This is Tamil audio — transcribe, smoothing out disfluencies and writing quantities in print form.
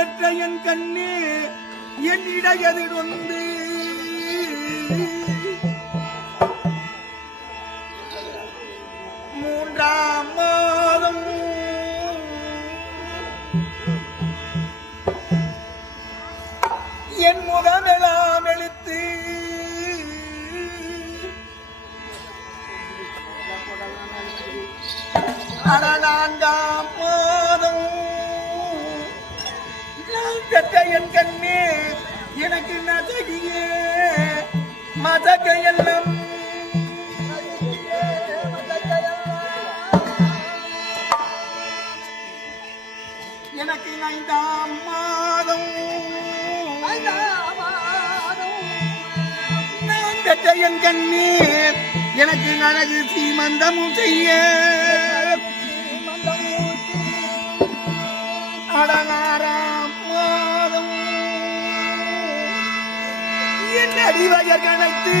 பெற்ற என் கண்ணே என் இடையதில் வந்து மூன்றாம் மாதம் என் முகமெல்லாம் எழுத்து நான்காம் மாதம் நான் பெற்ற என் கண்ணே எனக்கு நசகியே மதகையெல்லாம் எனக்கு 5ஆம் மாதம் நான் பெற்ற என் கண்ணே எனக்கு அழகு சீமந்தமும் செய்ய அழகாராம் மாதம் என் அடிவயர் கணக்கு